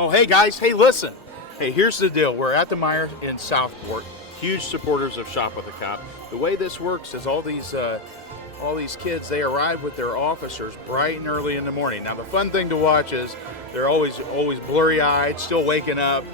Oh, hey guys, hey listen. Hey, here's the deal. We're at the Meijer in Southport. Huge supporters of Shop with a Cop. The way this works is all these kids, they arrive with their officers bright and early in the morning. Now the fun thing to watch is they're always blurry-eyed, still waking up,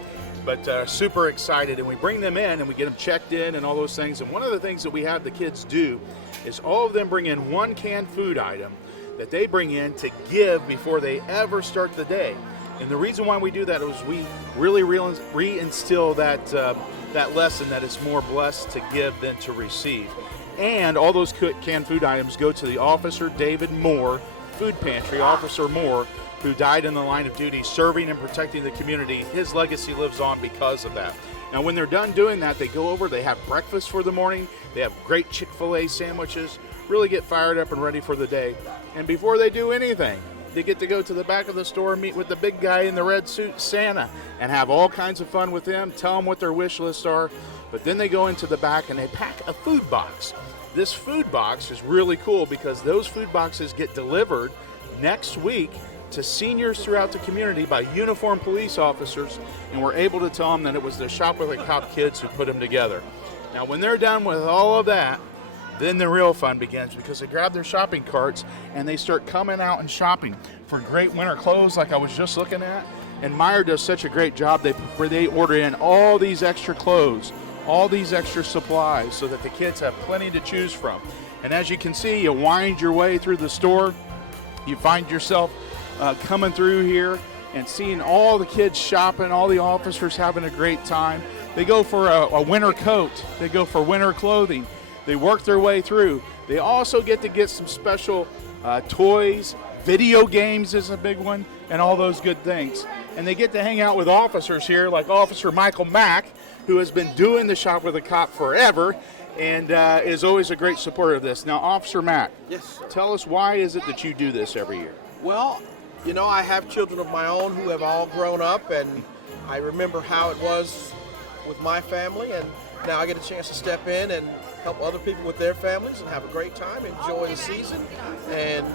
but super excited. And we bring them in and we get them checked in and all those things. And one of the things that we have the kids do is all of them bring in one canned food item that they bring in to give before they ever start the day. And the reason why we do that is we really reinstill that lesson that it's more blessed to give than to receive. And all those canned food items go to the Officer David Moore Food Pantry, Officer Moore, who died in the line of duty serving and protecting the community. His legacy lives on because of that. Now when they're done doing that, they go over, they have breakfast for the morning, they have great Chick-fil-A sandwiches, really get fired up and ready for the day. And before they do anything, they get to go to the back of the store, meet with the big guy in the red suit, Santa, and have all kinds of fun with him, tell them what their wish lists are. But then they go into the back and they pack a food box. This food box is really cool because those food boxes get delivered next week to seniors throughout the community by uniformed police officers, and we're able to tell them that it was the Shop with a Cop kids who put them together. Now when they're done with all of that, then the real fun begins because they grab their shopping carts and they start coming out and shopping for great winter clothes like I was just looking at. And Meijer does such a great job. They order in all these extra clothes, all these extra supplies so that the kids have plenty to choose from. And as you can see, you wind your way through the store. You find yourself coming through here and seeing all the kids shopping, all the officers having a great time. They go for a winter coat. They go for winter clothing. They work their way through. They also get to get some special toys. Video games is a big one, and all those good things. And they get to hang out with officers here, like Officer Michael Mack, who has been doing the Shop with a Cop forever, and is always a great supporter of this. Now, Officer Mack, yes, tell us, why is it that you do this every year? Well, you know, I have children of my own who have all grown up, and I remember how it was with my family, and now I get a chance to step in and help other people with their families and have a great time, enjoy the season, and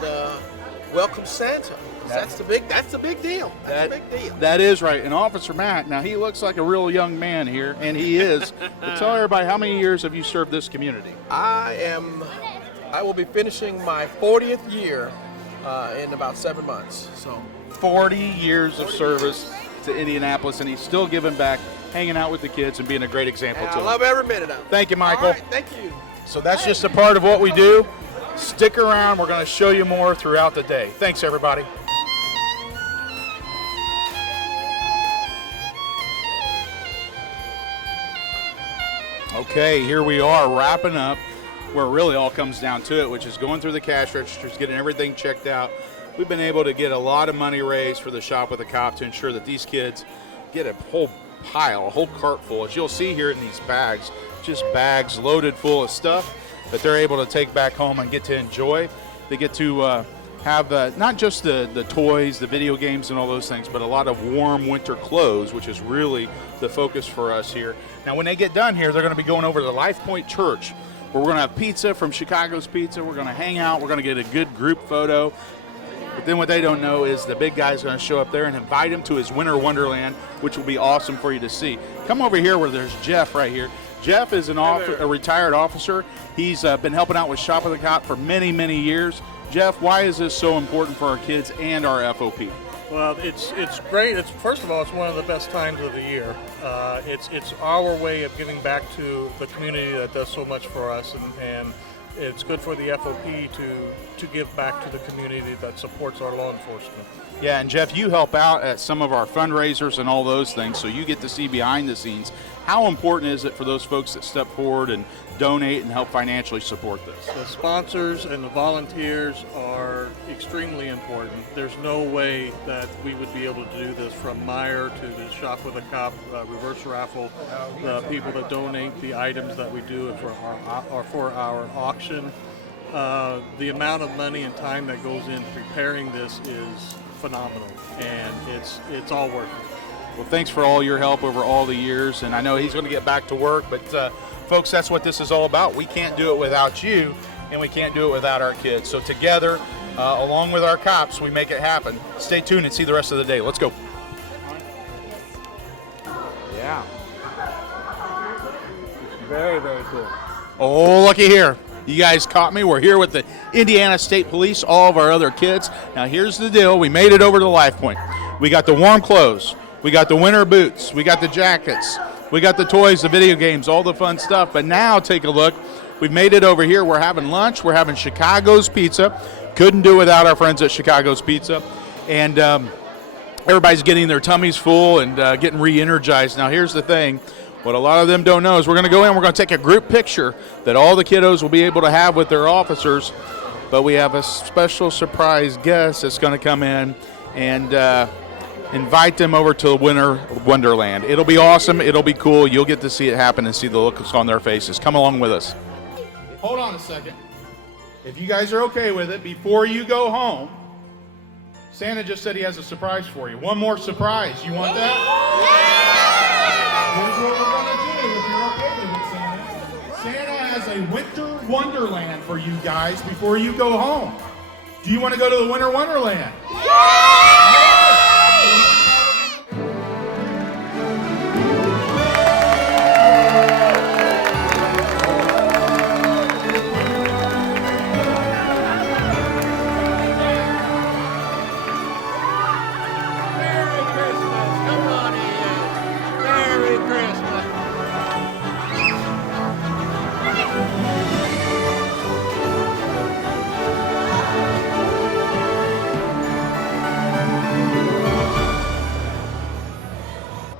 welcome Santa. That's the big deal. That's a big deal. That is right. And Officer Matt, now he looks like a real young man here, and he is. But tell everybody, how many years have you served this community? I will be finishing my 40th year in about 7 months. So 40 years of service to Indianapolis, and he's still giving back, hanging out with the kids and being a great example to them. I love every minute of it. Thank you, Michael. All right, thank you. So that's just a part of what we do. Stick around. We're going to show you more throughout the day. Thanks, everybody. Okay, here we are wrapping up where it really all comes down to it, which is going through the cash registers, getting everything checked out. We've been able to get a lot of money raised for the Shop with a Cop to ensure that these kids get a whole pile, a whole cart full, as you'll see here in these bags, just bags loaded full of stuff that they're able to take back home and get to enjoy. They get to have not just the toys, the video games and all those things, but a lot of warm winter clothes, which is really the focus for us here. Now when they get done here, they're going to be going over to the Life Point Church, where we're going to have pizza from Chicago's Pizza. We're going to hang out. We're going to get a good group photo. But then what they don't know is the big guy's going to show up there and invite him to his winter wonderland, which will be awesome for you to see. Come over here where there's Jeff right here. Jeff is a retired officer. He's been helping out with Shop with a Cop for many, many years. Jeff, why is this so important for our kids and our FOP? Well, it's great. First of all, it's one of the best times of the year. It's our way of giving back to the community that does so much for us, and it's good for the FOP to give back to the community that supports our law enforcement. Yeah, and Jeff, you help out at some of our fundraisers and all those things, so you get to see behind the scenes. How important is it for those folks that step forward and donate and help financially support this? The sponsors and the volunteers are extremely important. There's no way that we would be able to do this, from Meijer to the Shop with a Cop reverse raffle, the people that donate the items that we do for our auction. The amount of money and time that goes in preparing this is phenomenal, and it's all worth it. Well, thanks for all your help over all the years, and I know he's going to get back to work, but folks, that's what this is all about. We can't do it without you, and we can't do it without our kids. So together, along with our cops, we make it happen. Stay tuned and see the rest of the day. Let's go. Yeah. Very, very cool. Oh, looky here. You guys caught me. We're here with the Indiana State Police, all of our other kids. Now, here's the deal. We made it over to Life Point. We got the warm clothes. We got the winter boots. We got the jackets. We got the toys, the video games, all the fun stuff. But now, take a look. We've made it over here. We're having lunch. We're having Chicago's Pizza. Couldn't do without our friends at Chicago's Pizza. And everybody's getting their tummies full and getting re-energized. Now, here's the thing. What a lot of them don't know is we're going to go in, we're going to take a group picture that all the kiddos will be able to have with their officers, but we have a special surprise guest that's going to come in and invite them over to Winter Wonderland. It'll be awesome. It'll be cool. You'll get to see it happen and see the looks on their faces. Come along with us. Hold on a second. If you guys are okay with it, before you go home, Santa just said he has a surprise for you. One more surprise. You want that? Here's what we're going to do, if you're okay with it, Santa. Santa has a winter wonderland for you guys before you go home. Do you want to go to the winter wonderland?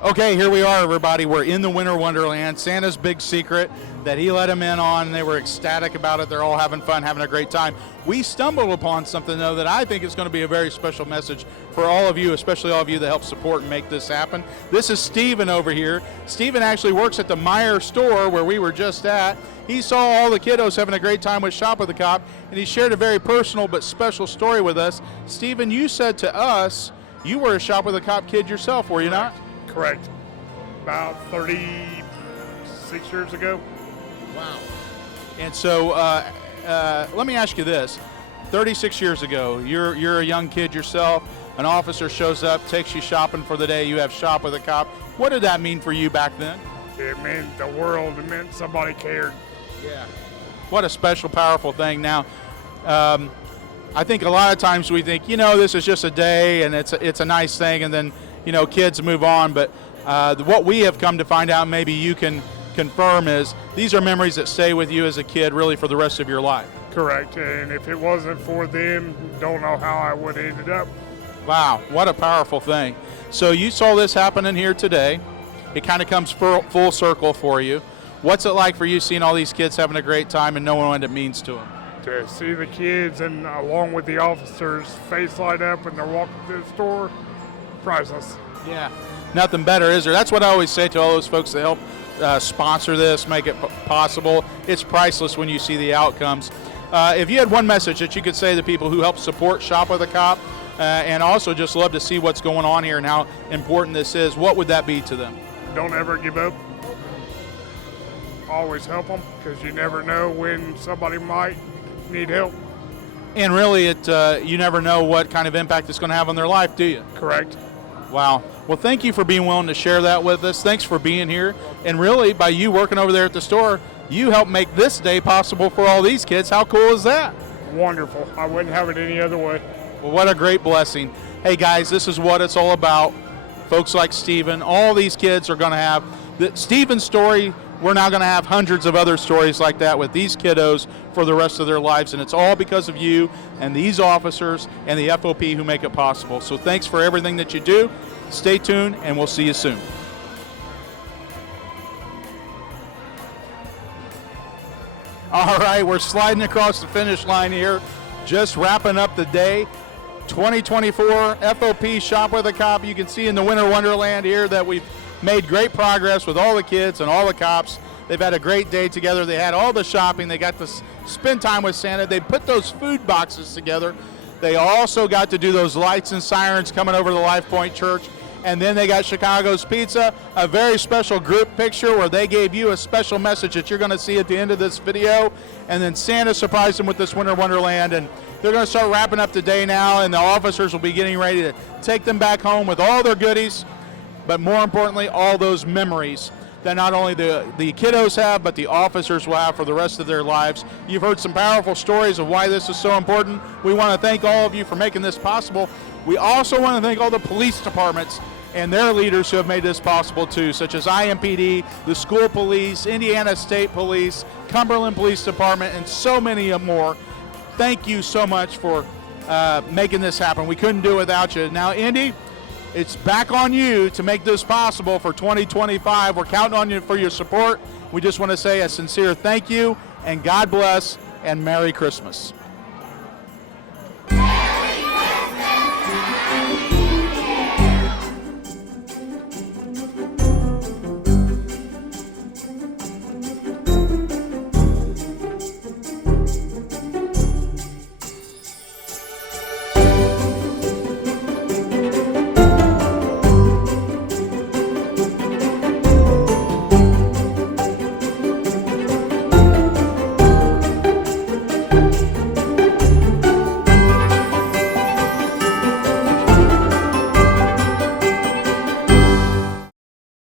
Okay, here we are, everybody. We're in the Winter Wonderland. Santa's big secret that he let them in on. They were ecstatic about it. They're all having fun, having a great time. We stumbled upon something, though, that I think is going to be a very special message for all of you, especially all of you that help support and make this happen. This is Steven over here. Steven actually works at the Meyer store where we were just at. He saw all the kiddos having a great time with Shop with the Cop, and he shared a very personal but special story with us. Steven, you said to us you were a Shop with the Cop kid yourself, were you not? Correct. About 36 years ago. Wow. And so let me ask you this. 36 years ago, you're a young kid yourself. An officer shows up, takes you shopping for the day. You have Shop with a Cop. What did that mean for you back then? It meant the world. It meant somebody cared. Yeah. What a special, powerful thing. Now, I think a lot of times we think, this is just a day and it's a nice thing, and then, kids move on. But what we have come to find out, maybe you can confirm, is these are memories that stay with you as a kid really for the rest of your life. Correct. And if it wasn't for them, don't know how I would have ended up. Wow, what a powerful thing. So you saw this happening here today. It kind of comes full circle for you. What's it like for you seeing all these kids having a great time and knowing what it means to them? To see the kids and along with the officers' face light up when they're walking through the store, priceless. Yeah, nothing better, is there? That's what I always say to all those folks that help sponsor this, make it possible. It's priceless when you see the outcomes. If you had one message that you could say to people who help support Shop with a Cop and also just love to see what's going on here and how important this is, what would that be to them? Don't ever give up. Always help them, because you never know when somebody might need help. And really, you never know what kind of impact it's going to have on their life, do you? Correct. Wow. Well, thank you for being willing to share that with us. Thanks for being here. And really, by you working over there at the store, you helped make this day possible for all these kids. How cool is that? Wonderful. I wouldn't have it any other way. Well, what a great blessing. Hey, guys, this is what it's all about. Folks like Steven, all these kids are going to have Steven's story. We're now going to have hundreds of other stories like that with these kiddos for the rest of their lives, and it's all because of you and these officers and the FOP who make it possible. So thanks for everything that you do. Stay tuned, and we'll see you soon. All right, we're sliding across the finish line here, just wrapping up the day. 2024 FOP Shop with a Cop. You can see in the Winter Wonderland here that we've made great progress with all the kids and all the cops. They've had a great day together. They had all the shopping. They got to spend time with Santa. They put those food boxes together. They also got to do those lights and sirens coming over to the Life Point Church. And then they got Chicago's Pizza, a very special group picture where they gave you a special message that you're going to see at the end of this video. And then Santa surprised them with this Winter Wonderland. And they're going to start wrapping up the day now, and the officers will be getting ready to take them back home with all their goodies. but more importantly, all those memories that not only the kiddos have, but the officers will have for the rest of their lives. You've heard some powerful stories of why this is so important. We want to thank all of you for making this possible. We also want to thank all the police departments and their leaders who have made this possible too, such as IMPD, the school police, Indiana State Police, Cumberland Police Department, and so many more. Thank you so much for making this happen. We couldn't do it without you. Now, Indy, it's back on you to make this possible for 2025. We're counting on you for your support. We just want to say a sincere thank you, and God bless, and Merry Christmas.